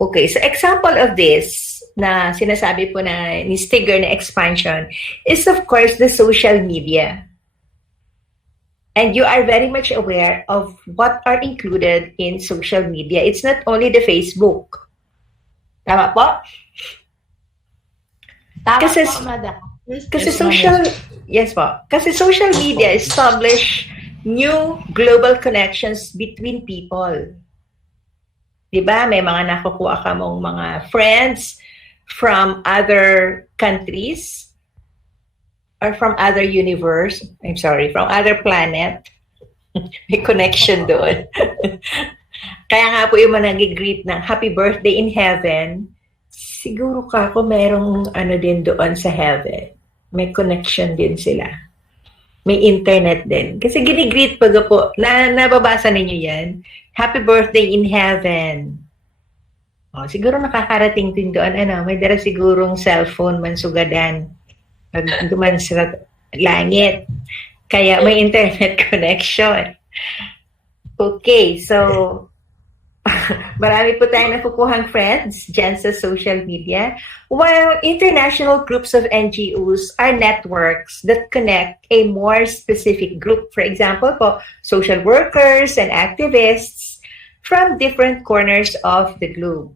Okay, so example of this na sinasabi po na ni Stigger na expansion is of course the social media. And you are very much aware of what are included in social media. It's not only the Facebook. Tama po? Tama Kasi, po, madam. Kasi social media establish new global connections between people. Diba? May mga nakukuha ka mong mga friends from other countries or from other from other planet. May connection doon. Kaya nga po yung mga nag-greet ng happy birthday in heaven, siguro ka ako merong din doon sa heaven. May connection din sila. May internet din. Kasi ginigreet pag po, nababasa ninyo yan, happy birthday in heaven. O, siguro nakakarating din doon, may dala sigurong cellphone mansugadan. Pag duman sa langit. Kaya may internet connection. Okay, so marami po tayong nakukuhang friends dyan sa social media, while international groups of NGOs are networks that connect a more specific group. For example po, social workers and activists from different corners of the globe.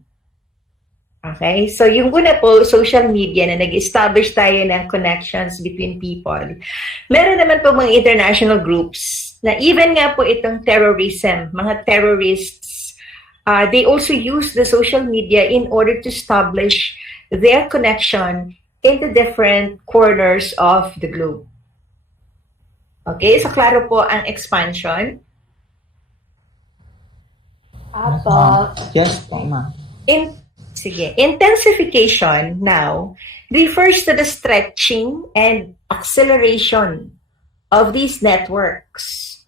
Okay? So yung una po, social media na nag-establish tayo ng connections between people. Meron naman po mga international groups na even nga po itong terrorism, mga terrorists, they also use the social media in order to establish their connection in the different corners of the globe. Okay? So klaro po ang expansion. Apo. Yes po, ma'am. Intensification now refers to the stretching and acceleration of these networks.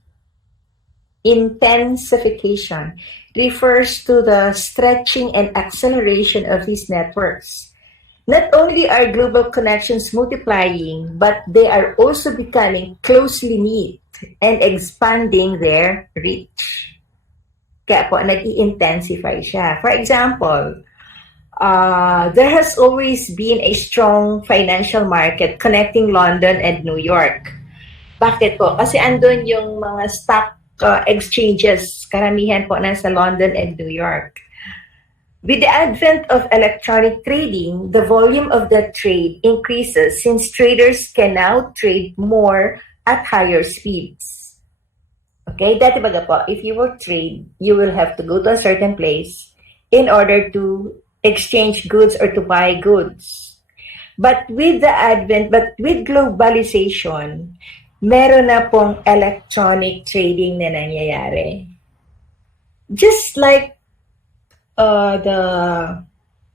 Intensification refers to the stretching and acceleration of these networks. Not only are global connections multiplying, but they are also becoming closely knit and expanding their reach. Kaya po, nag-i-intensify siya. For example, there has always been a strong financial market connecting London and New York. Bakit po? Kasi andun yung mga stock exchanges, karamihan po nasa London and New York. With the advent of electronic trading, the volume of that trade increases since traders can now trade more at higher speeds. Okay, dati baga po, if you will trade, you will have to go to a certain place in order to exchange goods or to buy goods. But with globalization, meron na pong electronic trading na nangyayari. Just like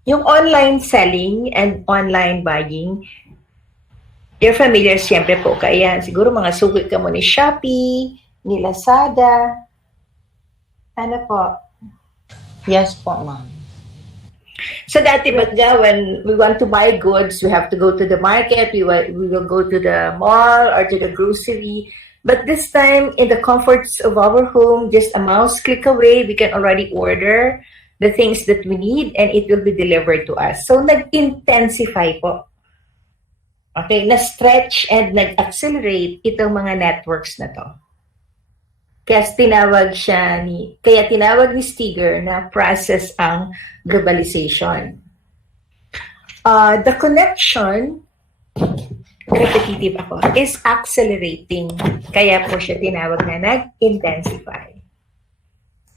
yung online selling and online buying, you're familiar siyempre po, kaya siguro mga suki ka mo ni Shopee, ni Lazada. Ano po? Yes po, ma'am. So dati baga, when we want to buy goods, we have to go to the market, we will go to the mall or to the grocery. But this time, in the comforts of our home, just a mouse click away, we can already order the things that we need and it will be delivered to us. So nag-intensify po. Okay, na-stretch and nag-accelerate itong mga networks na to. Kaya tinawag ni Stigger na process ang globalization. The connection, repetitive ako, is accelerating. Kaya po siya tinawag na nag-intensify.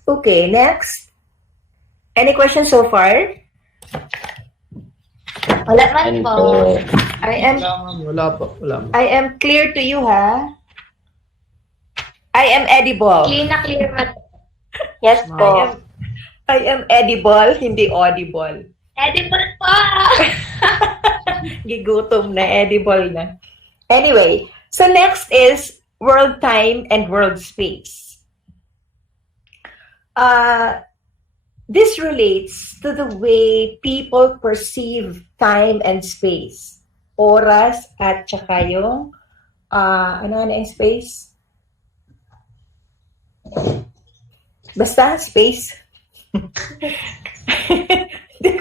Okay, next. Any questions so far? Wala man po. Wala po. I am clear to you, ha? I am edible. Clear na clear man. Yes po. I am edible, hindi audible. Edible po! Gigutom na, edible na. Anyway, so next is world time and world space. This relates to the way people perceive time and space. Oras at saka yung, ano yung space? Basta, space.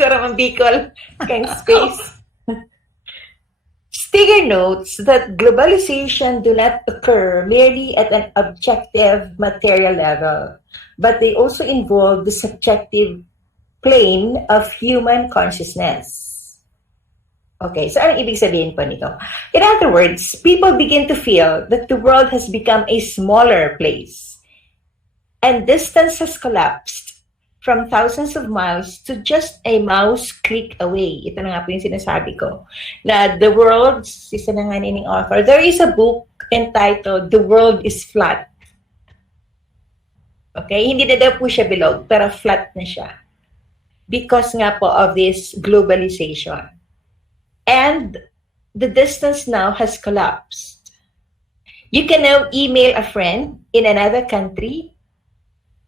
Kuramang Bicol kang space. Stiger notes that globalization do not occur merely at an objective material level, but they also involve the subjective plane of human consciousness. Okay, so anong ibig sabihin po nito? In other words, people begin to feel that the world has become a smaller place and distance has collapsed from thousands of miles to just a mouse click away. Ito na nga po yung sinasabi ko. Na the world, isa na nga nining author, there is a book entitled The World is Flat. Okay, hindi na daw po siya bilog, pero flat na siya. Because nga po of this globalization. And the distance now has collapsed. You can now email a friend in another country.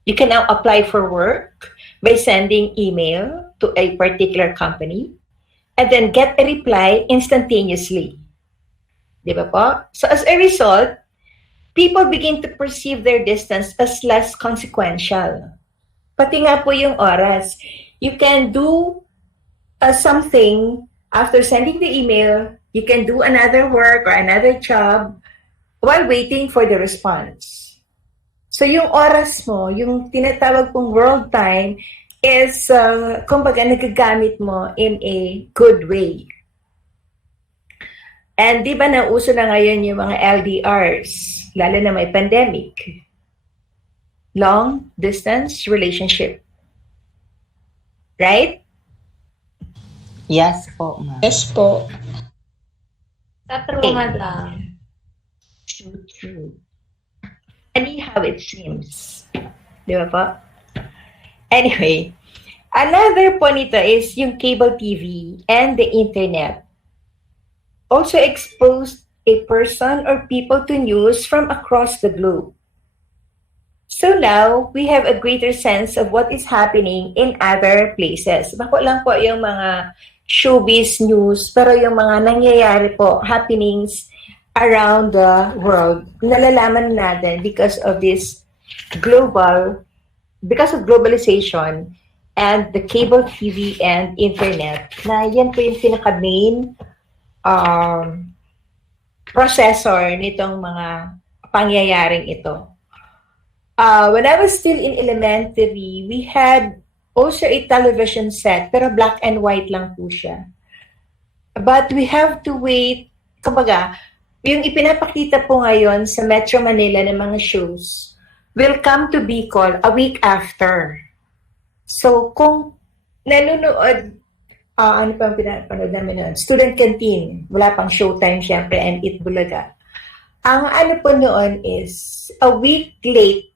You can now apply for work by sending email to a particular company and then get a reply instantaneously. Di ba po? So as a result, people begin to perceive their distance as less consequential. Pati nga po yung oras. You can do something after sending the email. You can do another work or another job while waiting for the response. So yung oras mo, yung tinatawag pong world time is, kumbaga, nagagamit mo in a good way. And di ba nauso na ngayon yung mga LDRs, lalo na may pandemic. Long distance relationship. Right? Yes po, ma'am. Yes po. Sa true, madam. True. Anyhow, it seems. Di ba po? Anyway, another po nito is yung cable TV and the internet. Also exposed a person or people to news from across the globe. So now, we have a greater sense of what is happening in other places. Bako lang po yung mga showbiz news, pero yung mga nangyayari po, happenings around the world, nalalaman natin because of globalization and the cable TV and internet, na yan po yung pinaka-main processor nitong mga pangyayaring ito. When I was still in elementary, we had also a television set, pero black and white lang po siya. But we have to wait, kumbaga, yung ipinapakita po ngayon sa Metro Manila ng mga shows will come to Bicol a week after. So, kung nanonood, ano pa ang pinapanood namin noon? Student Canteen. Wala pang Showtime, syempre, and Eat Bulaga. Ang ano po noon is a week late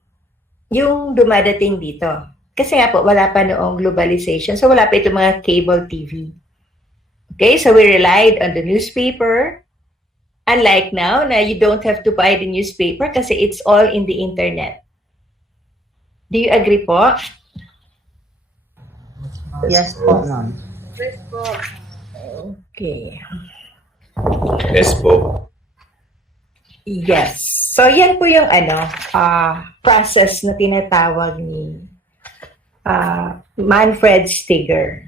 yung dumadating dito. Kasi nga po, wala pa noong globalization. So, wala pa itong mga cable TV. Okay, so we relied on the newspaper. Unlike now, na you don't have to buy the newspaper kasi it's all in the internet. Do you agree po? Yes po, ma'am. Yes po. Okay. Yes po. Yes. So, yan po yung process na tinatawag ni Manfred Stiger.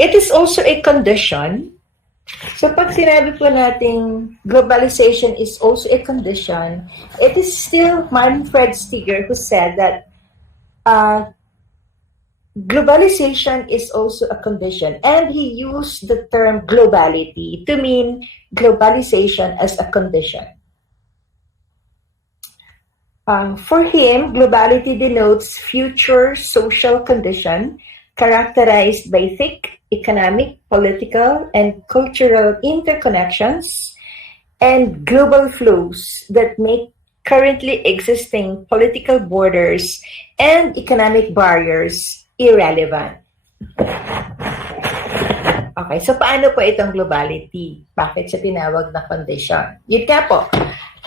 It is also a condition. So, pag sinabi po nating globalization is also a condition, it is still Manfred Stiger who said that globalization is also a condition. And he used the term globality to mean globalization as a condition. For him, globality denotes future social condition characterized by thick economic, political, and cultural interconnections and global flows that make currently existing political borders and economic barriers irrelevant. Okay, so paano po itong globality? Bakit siya tinawag na condition? Yun nga po,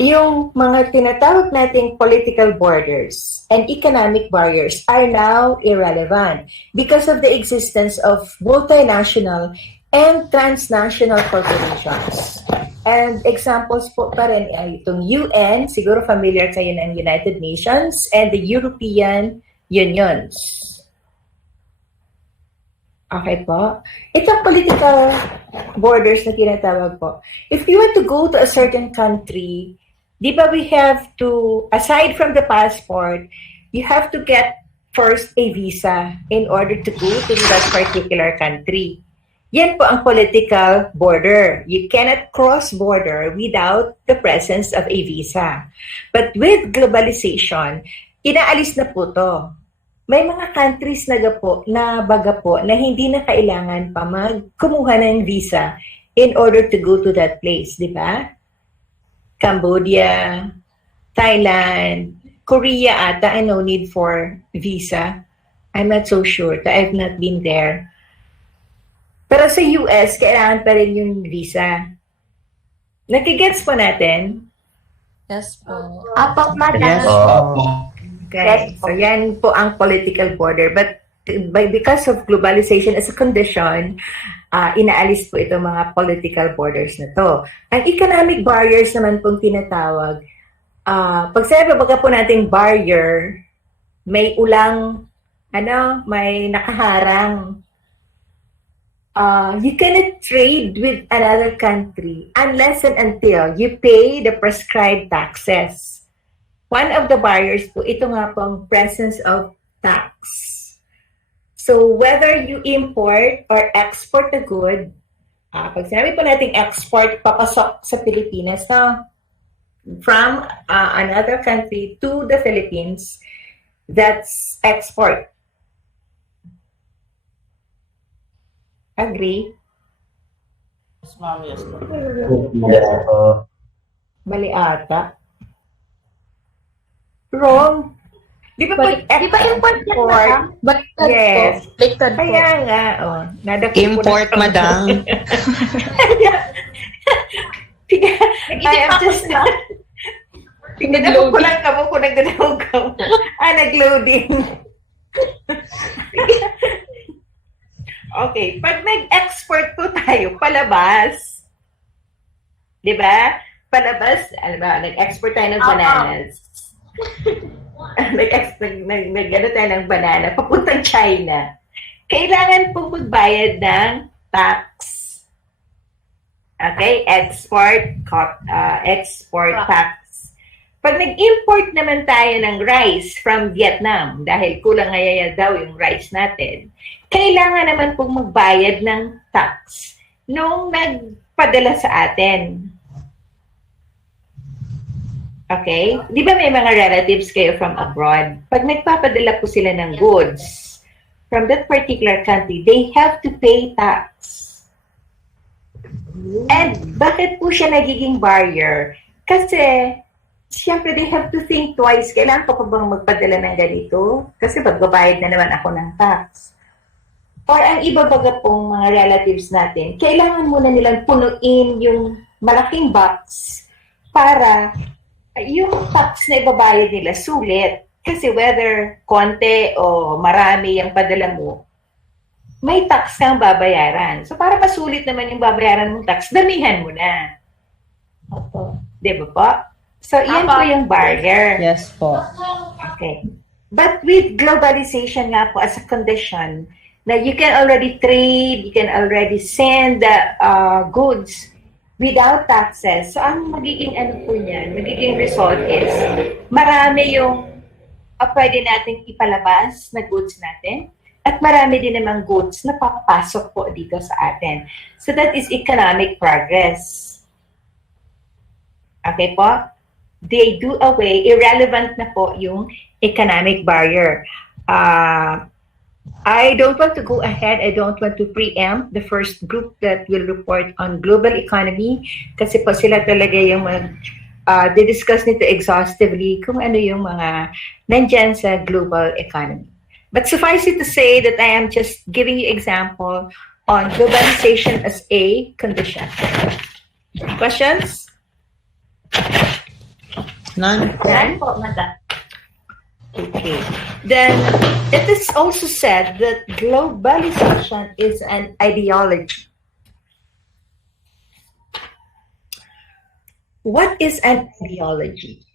yung mga tinatawag nating political borders and economic barriers are now irrelevant because of the existence of multinational and transnational corporations. And examples po pa rin ay itong UN, siguro familiar kayo ng United Nations, and the European unions. Okay po? Itong political borders na tinatawag po. If you want to go to a certain country, di ba we have to, aside from the passport, you have to get first a visa in order to go to that particular country. Yan po ang political border. You cannot cross border without the presence of a visa. But with globalization, inaalis na po to. May mga countries na baga po na hindi na kailangan pa magkumuha ng visa in order to go to that place, di ba? Cambodia, Thailand, Korea ata, no need for visa. I'm not so sure. I've not been there. Pero sa US, kailangan pa rin yung visa. Nakigets po natin? Yes po. Apo, madam. Yes po. Okay, so yan po ang political border. But because of globalization as a condition, inaalis po itong mga political borders na to. Ang economic barriers naman pong tinatawag, pag sabi baga po nating barrier, may ulang, may nakaharang. You cannot trade with another country unless and until you pay the prescribed taxes. One of the barriers po, ito nga pong presence of tax. So, whether you import or export a good, pag sinabi po natin export, papasok sa Pilipinas, no? From another country to the Philippines, that's export. Agree? Yes, ma'am. Yes, po. Yes po. Mali ata. Wrong. Di ba pag Di ba import yan, madam? Baliktad Yes. po. Baliktad po. Kaya nga, nadakot ko Import, na- madam. I am just Pinadakot ko lang kamo kung nagdadawag ka mo. Nag-loading. Okay, pag nag-export po tayo, palabas. Di ba? Palabas, nag-export tayo ng bananas. Nag-ano tayo ng banana, papuntang China. Kailangan pong magbayad ng tax. Okay? Export tax. Pag nag-import naman tayo ng rice from Vietnam, dahil kulang ngayaya daw yung rice natin, kailangan naman pong magbayad ng tax nung nagpadala sa atin. Okay? Di ba may mga relatives kayo from abroad? Pag nagpapadala po sila ng goods from that particular country, they have to pay tax. And bakit po siya nagiging barrier? Kasi, siyempre, they have to think twice. Kailangan ko pa bang magpadala ng ganito? Kasi magbabayad na naman ako ng tax. Or ang iba baga pong mga relatives natin, kailangan muna nilang punuin yung malaking box para yung tax na ibabayad nila sulit. Kasi whether konti o marami yung padala mo, may tax kang babayaran. So para masulit naman yung babayaran mong tax, damihan mo na. Opo. Di ba po? So yan po yung barrier. Yes po. Okay. But with globalization nga po as a condition, na you can already trade, you can already send the goods without taxes. So, ang magiging magiging result is, marami yung pwede nating ipalabas na goods natin at marami din namang goods na papasok po dito sa atin. So, that is economic progress. Okay po? They do away, irrelevant na po yung economic barrier. I don't want to go ahead. I don't want to preempt the first group that will report on global economy kasi po sila talaga yung discuss nito exhaustively kung ano yung mga nandyan sa global economy. But suffice it to say that I am just giving you example on globalization as a condition. Questions? None. Yan po, madam. Okay. Then it is also said that globalization is an ideology. What is an ideology?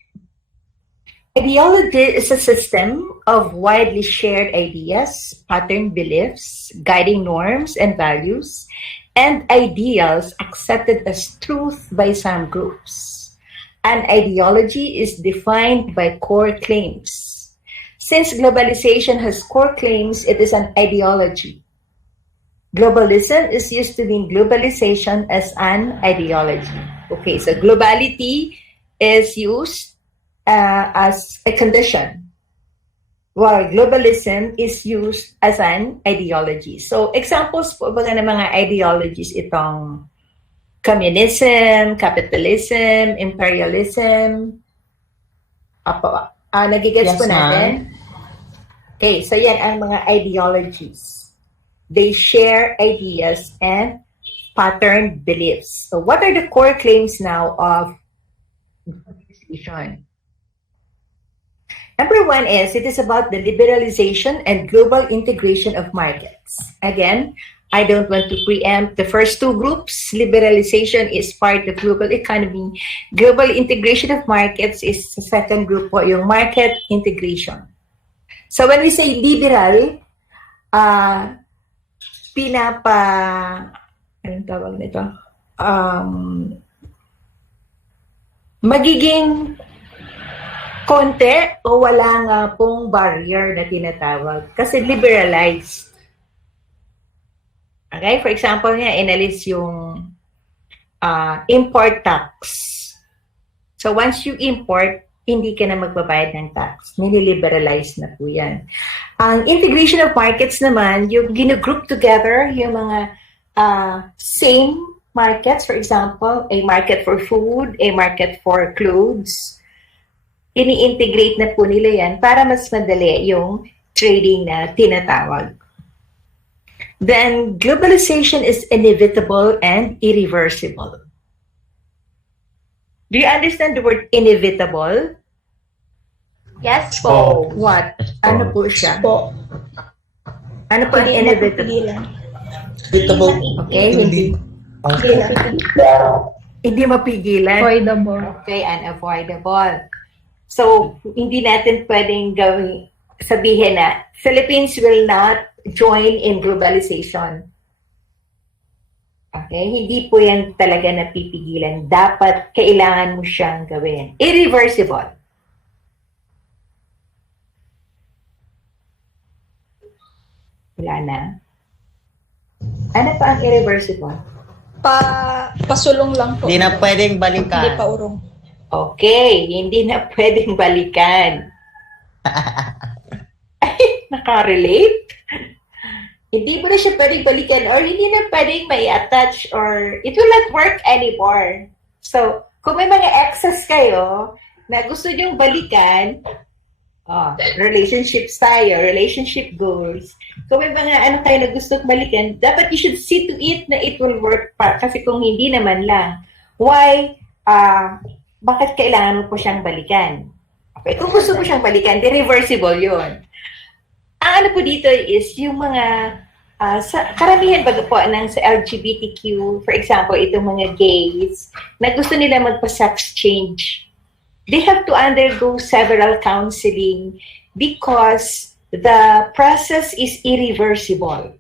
Ideology is a system of widely shared ideas, pattern beliefs, guiding norms and values, and ideals accepted as truth by some groups. An ideology is defined by core claims. Since globalization has core claims, it is an ideology. Globalism is used to mean globalization as an ideology. Okay, so globality is used as a condition, while globalism is used as an ideology. So, examples po ba ng mga ideologies itong communism, capitalism, imperialism? Apo, nagigets Yes, po natin? Okay, so yan ang mga ideologies. They share ideas and pattern beliefs. So, what are the core claims now of globalization? Number one is it is about the liberalization and global integration of markets. Again, I don't want to preempt the first two groups. Liberalization is part of global economy. Global integration of markets is the second group po, yung market integration. So when we say liberal, anong tawag nito? Magiging konti o wala nga pong barrier na tinatawag kasi liberalized. Okay, for example nga, inalis yung import tax. So once you import, hindi ka na magbabayad ng tax. Nililiberalize na po yan. Ang integration of markets naman, yung ginugroup together yung mga same markets, for example, a market for food, a market for clothes. Ini-integrate na po nila yan para mas madali yung trading na tinatawag. Then, globalization is inevitable and irreversible. Do you understand the word inevitable? Yes Po. po. What? Ano po siya? Po. Ano po ang inevitable? Suitable. Okay, hindi mapigilan. Avoidable. Okay, unavoidable. So, hindi natin pwedeng sabihin na Philippines will not join in globalization. Okay? Hindi po yan talaga napipigilan. Dapat, kailangan mo siyang gawin. Irreversible. Wala na. Ano pa ang irreversible? Pasulong lang po. Hindi na pwedeng Hindi balikan. pa urong. Okay, hindi na pwedeng balikan. Ay, nakarelate? Hindi mo na siya pwedeng balikan or hindi na pwedeng mai-attach or it will not work anymore. So, kung may mga excess kayo na gusto nyong balikan, relationships tayo, relationship goals. Kung may mga ano kayo na gusto balikan, dapat you should see to it na it will work pa. Kasi kung hindi naman lang, why, bakit kailangan mo po siyang balikan? Okay, kung gusto mo siyang balikan, irreversible yun. Ang ano po dito is yung mga karamihan baga po ng sa LGBTQ, for example, itong mga gays, na gusto nila magpa-sex change. They have to undergo several counseling because the process is irreversible.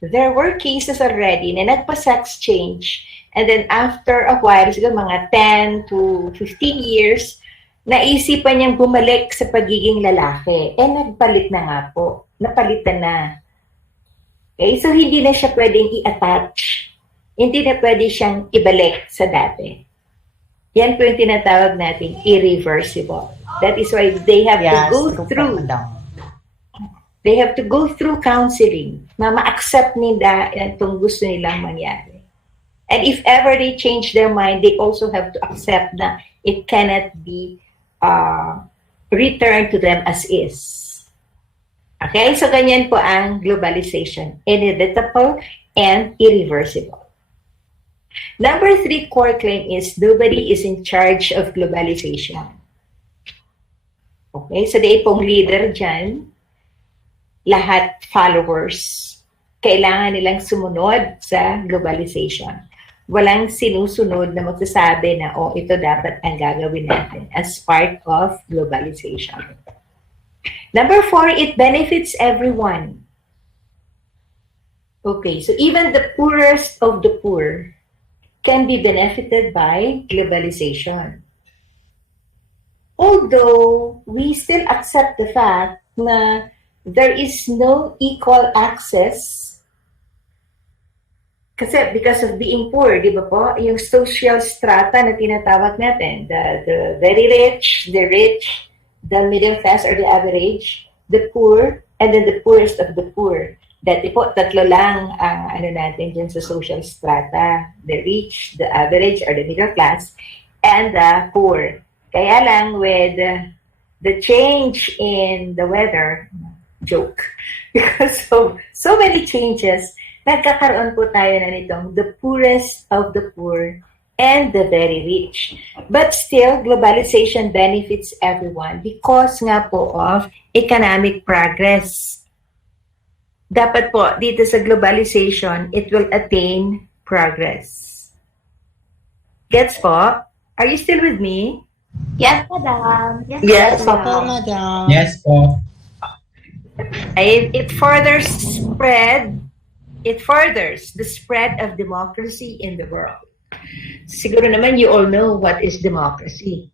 There were cases already na nagpa-sex change and then after a while, siguro mga 10 to 15 years, naisipan niyang bumalik sa pagiging lalaki. Nagpalit na nga po. Napalitan na. Okay? So, hindi na siya pwedeng i-attach. Hindi na pwede siyang ibalik sa dati. Yan po yung tinatawag natin irreversible. That is why they have to go through. They have to go through counseling na ma-accept nila itong gusto nilang mangyari. And if ever they change their mind, they also have to accept na it cannot be returned to them as is. Okay? So, ganyan po ang globalization. Inevitable and irreversible. Number 3 core claim is nobody is in charge of globalization. Okay? So, di pong leader dyan, lahat followers, kailangan nilang sumunod sa globalization. Walang sinusunod na magsasabi na, oh, ito dapat ang gagawin natin as part of globalization. Number 4, it benefits everyone. Okay, so even the poorest of the poor can be benefited by globalization. Although we still accept the fact na there is no equal access kasi because of being poor, di ba po? Yung social strata na tinatawag natin, the very rich, the middle class or the average, the poor, and then the poorest of the poor. Dati po, tatlo lang ang ano natin dyan sa social strata. The rich, the average or the middle class, and the poor. Kaya lang with the change in the weather, joke, because of so many changes, nagkakaroon po tayo na nitong the poorest of the poor and the very rich. But still, globalization benefits everyone because nga po of economic progress. Dapat po, dito sa globalization, it will attain progress. Gets po? Are you still with me? Yes, madam. Yes, Opo, madam. madam. Yes po. It furthers the spread of democracy in the world. Siguro naman you all know what is democracy.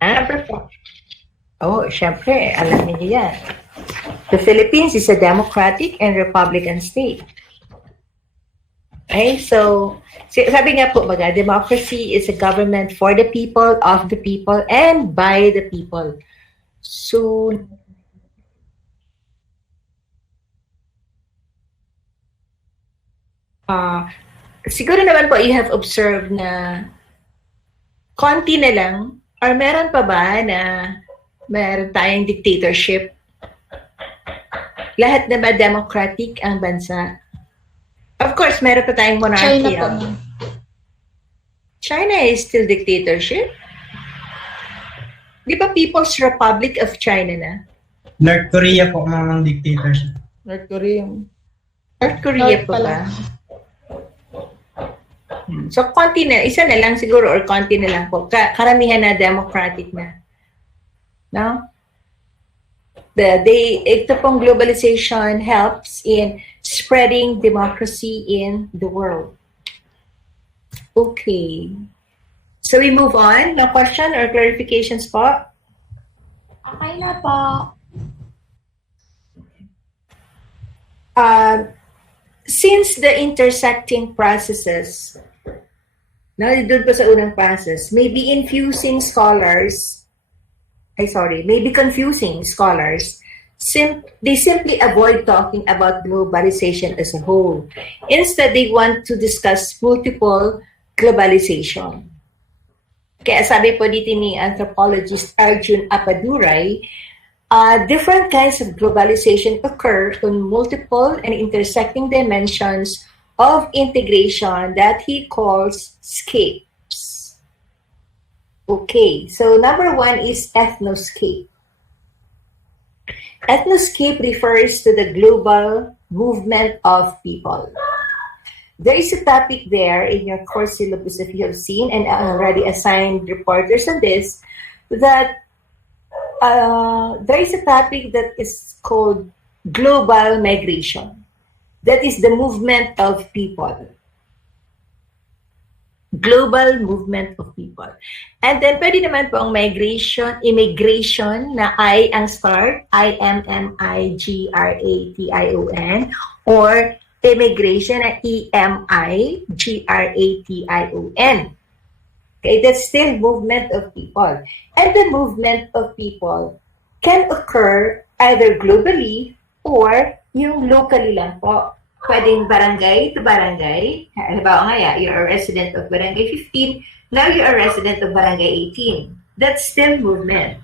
Number 4. Oh, syempre, alam niyo yan. The Philippines is a democratic and republican state. Okay, so sabi nga po, democracy is a government for the people, of the people, and by the people. So, siguro naman po you have observed na konti na lang or meron pa ba na meron tayong dictatorship? Lahat na ba democratic ang bansa? Of course, meron pa tayong monarchy. China po. China is still dictatorship? Di ba People's Republic of China na? North Korea po ang dictatorship. North Korea. North Korea North pa pala. ba? So, konti na. Isa na lang siguro or konti na lang po. Karamihan na democratic na. No? Ito pong globalization helps in spreading democracy in the world. Okay. So, we move on. No question or clarifications po? Okay na po. Since the intersecting processes, doon pa sa unang process, may be confusing scholars, they simply avoid talking about globalization as a whole. Instead, they want to discuss multiple globalization. Kaya sabi po dito ni anthropologist Arjun Appadurai, different kinds of globalization occur on multiple and intersecting dimensions of integration that he calls scapes. Okay, so number 1 is ethnoscape. Ethnoscape refers to the global movement of people. There is a topic there in your course syllabus if you have seen, and I already assigned reporters on this, that there is a topic that is called global migration. That is the movement of people. Global movement of people. And then, pwede naman po ang immigration na I ang start, I-M-M-I-G-R-A-T-I-O-N, or immigration na E-M-I-G-R-A-T-I-O-N. Okay, that's still movement of people. And the movement of people can occur either globally or yung locally lang po. Pwedeng barangay to barangay. Halimbawa nga, you're a resident of barangay 15, now you're a resident of barangay 18. That's still movement.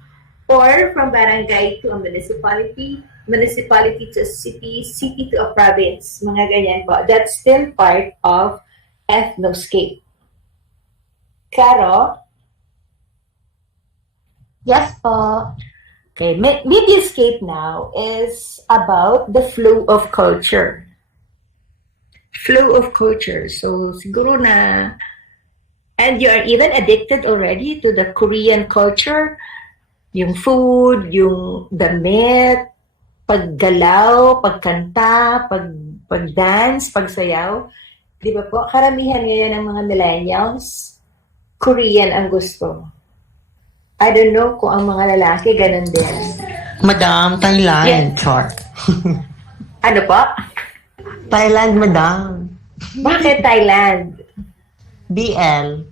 Or from barangay to a municipality, municipality to a city, city to a province. Mga ganyan po. That's still part of ethnoscape. Claro? Yes po. Okay, mediascape now is about the flow of culture. flow of culture. So siguro na, and you are even addicted already to the Korean culture, yung food, yung damit, paggalaw, pagkanta, pagdance, pagsayaw. Di ba po? Karamihan ngayon ng mga millennials, Korean ang gusto. I don't know kung ang mga lalaki ganun din. Madam, Thailand. Yes. Char. Ano po? Thailand, madam. Bakit Thailand? BL.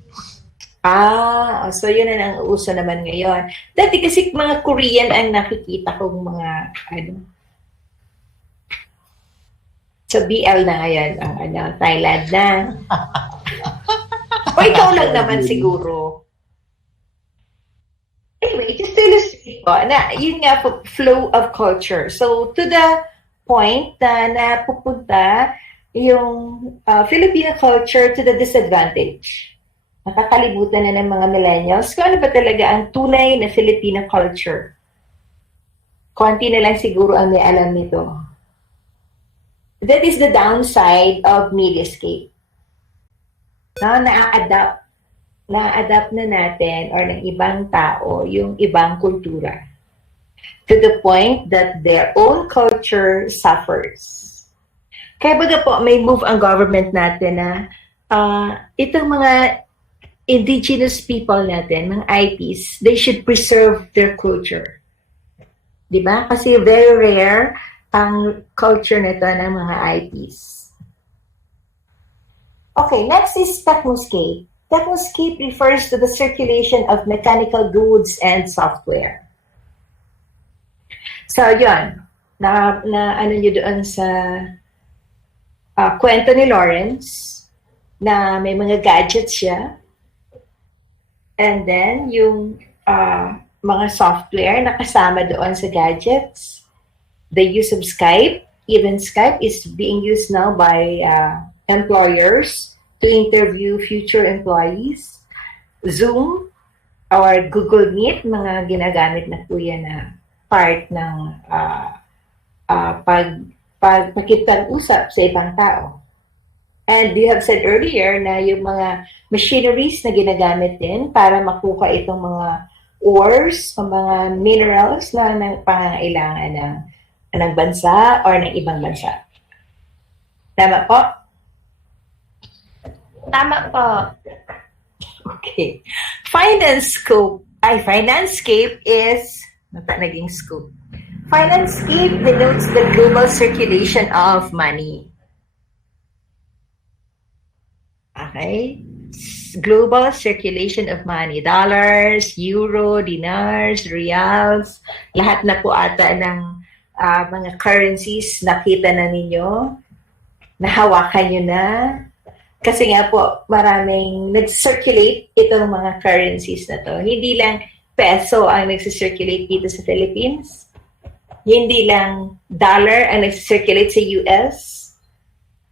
So yun ang uso naman ngayon. Dati kasi mga Korean ang nakikita kong mga So BL na ngayon ang Thailand na. O ikaw lang naman siguro. Anyway, just to illustrate po, na yun nga po, flow of culture. So to the point na napupunta yung Filipino culture to the disadvantage. Nakakalimutan na ng mga millennials kung ano ba talaga ang tunay na Filipino culture. Konti na lang siguro ang may alam nito. That is the downside of Mediascape. No, na-adapt na natin or ng ibang tao yung ibang kultura. To the point that their own culture suffers. Kaya baga po, may move ang government natin na itong mga indigenous people natin, mga IPs, they should preserve their culture. Diba? Kasi very rare ang culture nito ng mga IPs. Okay, next is Technoscape. Technoscape refers to the circulation of mechanical goods and software. So, yun. Na ano nyo doon sa kwento ni Lawrence na may mga gadgets siya. And then, yung mga software na kasama doon sa gadgets. The use of Skype. Even Skype is being used now by employers to interview future employees. Zoom or Google Meet, mga ginagamit na po yan na part ng pagkikipag-usap sa ibang tao. And you have said earlier na yung mga machineries na ginagamit din para makuha itong mga ores, mga minerals na pangangailangan ng bansa or ng ibang bansa. Tama po? Tama po. Okay. Financescape is, naging scope. Financescape denotes the global circulation of money. Okay? Global circulation of money. Dollars, euro, dinars, reals, lahat na po ata ng mga currencies nakita na ninyo, nahawakan nyo na. Kasi nga po, maraming nag-circulate itong mga currencies na to. Hindi lang peso ang nag-circulate dito sa Philippines. Hindi lang dollar ang nag-circulate sa US.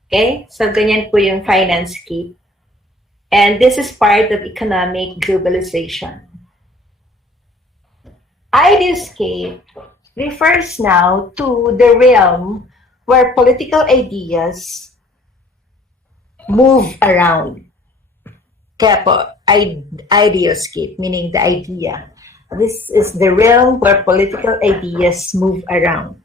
Okay? So, ganyan po yung Financescape. And this is part of economic globalization. Ideascape refers now to the realm where political ideas move around. Kaya po, ideascape, meaning the idea. This is the realm where political ideas move around.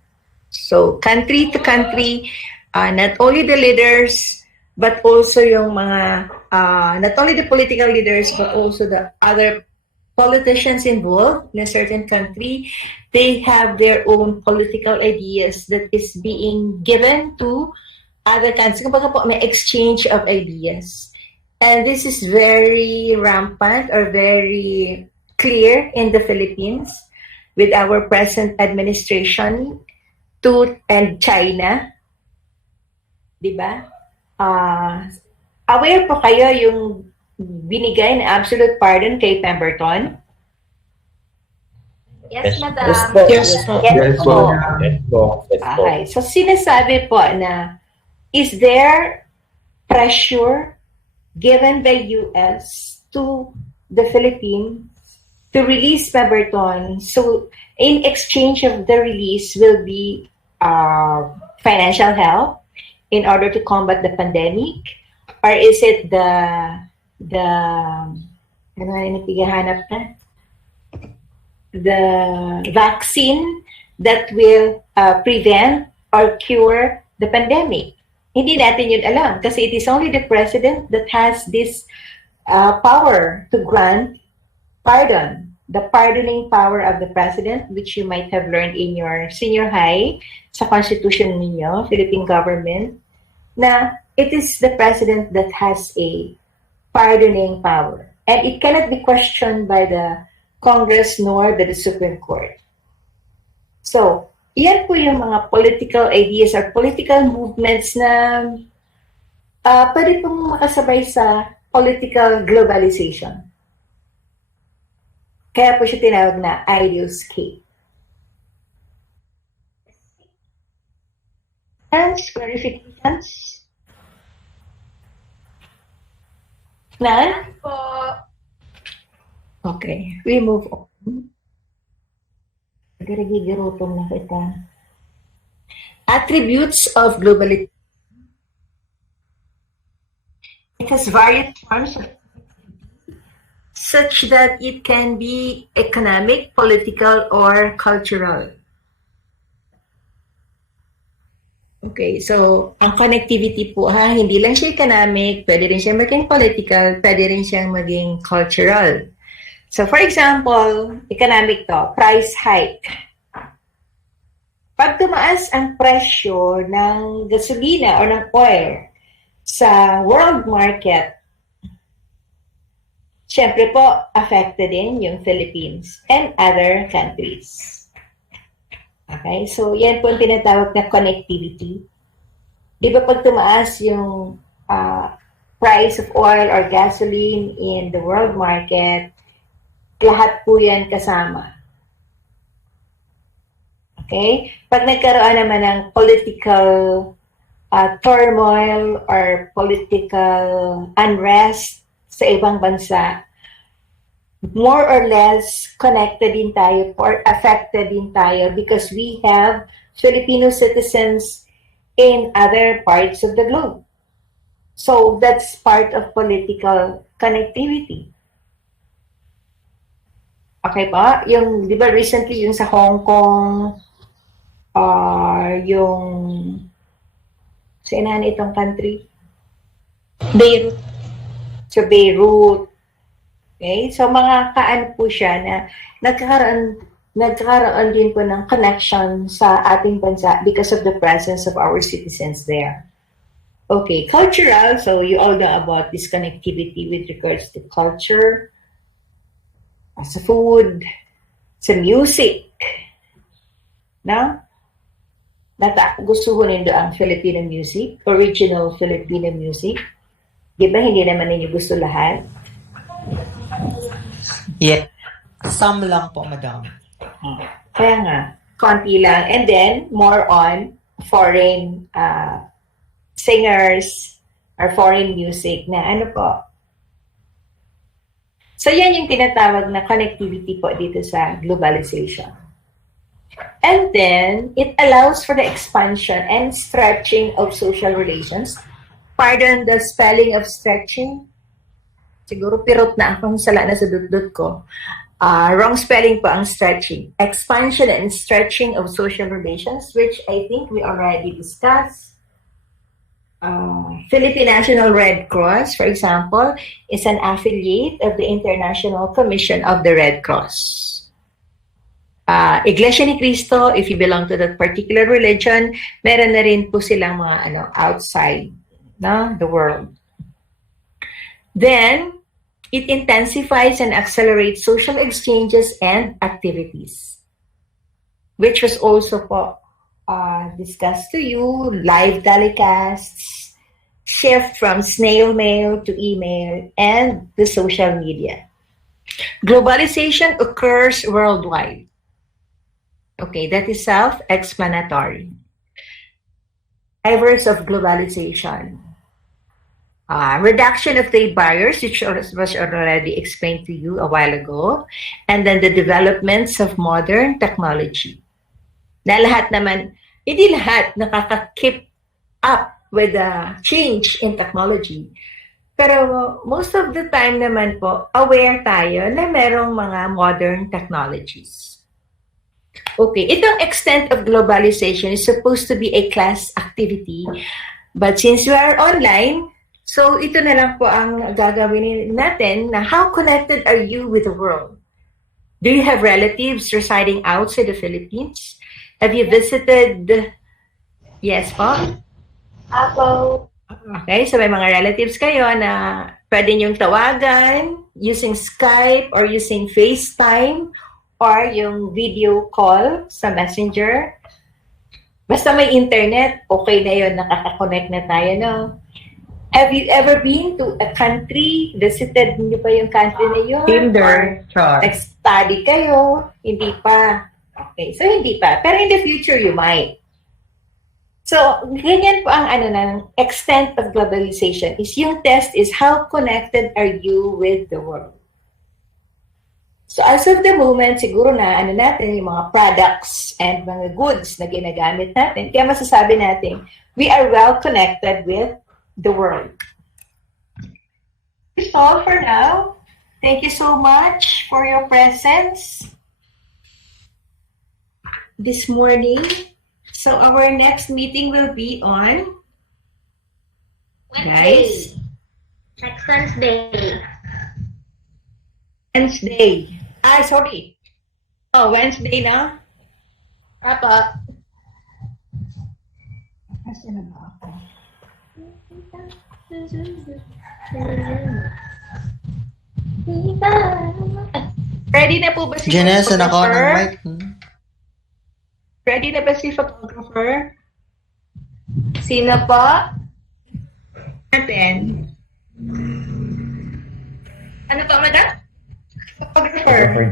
So, country to country, not only the leaders, but also yung mga, not only the political leaders, but also the other politicians involved in a certain country, they have their own political ideas that is being given to other countries. Kumbaga po, may exchange of ideas. And this is very rampant or very clear in the Philippines with our present administration and China. Diba? Aware po kayo yung binigay na absolute pardon kay Pemberton? Yes, madam. Yes po. Yes po. Yes po. Yes po. Okay. So, sinasabi po na, is there pressure given by US to the Philippines to release Pemberton? So, in exchange of the release will be financial help in order to combat the pandemic? Or is it the ano yung nagpigahanap na? The vaccine that will prevent or cure the pandemic? Hindi natin yun alam kasi it is only the president that has this power to grant pardon. The pardoning power of the president, which you might have learned in your senior high sa constitution ninyo, Philippine government, na it is the president that has a pardoning power. And it cannot be questioned by the Congress nor by the Supreme Court. So, yan po yung mga political ideas or political movements na pwede pong makasabay sa political globalization. Kaya po siya tinawag na ideoscape. Clarifications? None? Po. Okay, we move on. Nagigirotong na kita. Attributes of globalization. It has various forms of such that it can be economic, political, or cultural. Okay, so ang connectivity po hindi lang siya economic, pwede rin siya maging political, pwede rin siyang maging cultural. So for example, economic to, price hike. Pag tumaas ang presyo ng gasolina o ng oil sa world market, syempre po, affected din yung Philippines and other countries. Okay? So, yan po ang tinatawag na connectivity. Di ba pag tumaas yung price of oil or gasoline in the world market, lahat po yan kasama. Okay? Pag nagkaroon naman ng political turmoil or political unrest sa ibang bansa, more or less connected din tayo or affected din tayo because we have Filipino citizens in other parts of the globe. So that's part of political connectivity. Okay pa? Yung, di ba recently yung sa Hong Kong, yung sa inahan itong country? Beirut. Sa Beirut. Okay? So, mga kaan po siya na nagkakaroon din po ng connection sa ating bansa because of the presence of our citizens there. Okay, cultural. So, you all know about this connectivity with regards to culture, sa food, sa music. No? Gusto ko nindo ang Filipino music, original Filipino music. Di ba hindi naman ninyo gusto lahat? Yeah. Some lang po, madam. Kaya nga, konti lang. And then, more on foreign singers or foreign music na ano po. So, yan yung tinatawag na connectivity po dito sa globalization. And then, it allows for the expansion and stretching of social relations. Pardon the spelling of stretching. Siguro pirot na akong sala na sa dut-dut ko. Wrong spelling po ang stretching. Expansion and stretching of social relations, which I think we already discussed. Philippine National Red Cross, for example, is an affiliate of the International Commission of the Red Cross. Iglesia ni Cristo, if you belong to that particular religion, meron na rin po silang mga outside the world. Then, it intensifies and accelerates social exchanges and activities, which was also discussed to you, live telecasts, shift from snail mail to email, and the social media. Globalization occurs worldwide. Okay, that is self-explanatory. Drivers of globalization. Reduction of trade barriers, which was already explained to you a while ago. And then the developments of modern technology. Na lahat naman, hindi lahat nakaka-keep up with the change in technology. Pero most of the time naman po, aware tayo na merong mga modern technologies. Okay, itong extent of globalization is supposed to be a class activity. But since we are online, so ito na lang po ang gagawin natin na how connected are you with the world? Do you have relatives residing outside the Philippines? Have you visited? Yes po? Apo. Okay, so may mga relatives kayo na pwede niyong tawagan using Skype or using FaceTime or yung video call sa Messenger. Basta may internet, okay na yun, nakaka-connect na tayo, no? Have you ever been to a country? Visited niyo pa yung country na yun? Tinder. Char. Nag-study kayo? Hindi pa. Okay, so hindi pa. Pero in the future, you might. So, ganyan po ang ng extent of globalization is yung test is how connected are you with the world. So, as of the moment, siguro na natin yung mga products and mga goods na ginagamit natin. Kaya masasabi natin, we are well connected with the world. That's all for now. Thank you so much for your presence this morning. So our next meeting will be on guys Next Wednesday. Wednesday. Sorry. Oh, Wednesday na? Apo. Kasi na ba ako? Ready na po ba si Janessa, nako ng photographer? mic. Ready na ba si photographer? Sino po? Natin. Ano pa, madam? Photographer.